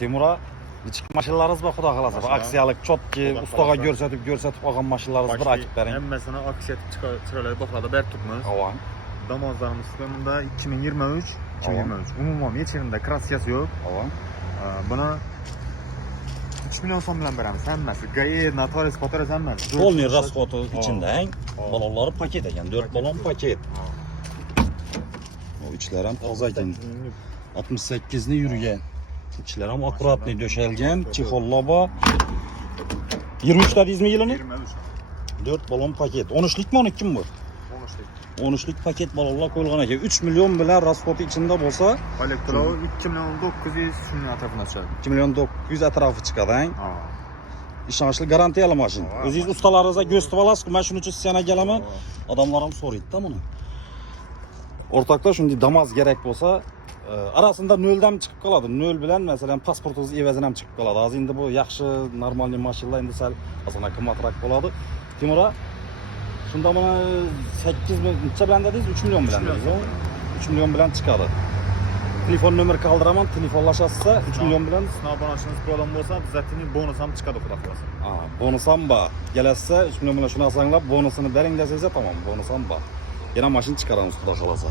Temura ichki mashinalaringiz bor, xudo xolasa. Aksiyalik chotki, ustaga ko'rsatib olgan mashinalaringiz bir aytib bering. Hammasini aksiya chiroyli bahoda berib turibmiz. Avon. Damozlarimiz bunda 2023. Umuman hech yerda kraskasi yo'q. Avon. Buni 3 million so'm bilan beramiz hammasi. GAE, notaris, fotoras hammasi. Polniy расходi ichida, balonlari paket ekan, 4 balon paket. O içler ham toza ekan. 68 ni yurgan. İçler ham akkuratni döşelgen, chexollar bor. 23 deydingizmi yilini? 23. 4 balon paket. 13'lik mi 12 mi bu? 13'lik paket balonlar qo'yilgan ekan. 3 million bilan rasxodi ichida bo'lsa, Elektro 2 million 900 shunday atrofida chiqadi. 2 million 900 atrofi chiqadi. İşonchli garantiyali mashina. O'zingiz ustalaringizga ko'rsatib olasiz-ku, men shuning uchun sizga kelaman. Odamlar ham so'raydi-da buni. O'rtoqlar shunday Damas kerak bo'lsa, arasında nöldan chiqib qoladi. Nöl bilan masalan pasportingiz evazini ham chiqib qoladi. Hozir endi bu yaxshi normalniy mashinalar endi sal aslida qimmatroq bo'ladi. Timura shunda buni 8 necha bilan dedingiz? 3 million bilan dedingiz. 3 million bilan chiqadi. Telefon nomer qoldiraman, telefonlashasizsa 3 million bilan Sinobonashimiz problem bo'lsa, bizatning bonus ham chiqadi xudo xolasa. Bonus ham bor. Kelasizsa 3 million bilan shuni olsangiz, bonusini bering desangiz tamom, bonus ham bor. Yana mashina chiqaramiz xudo xolasa.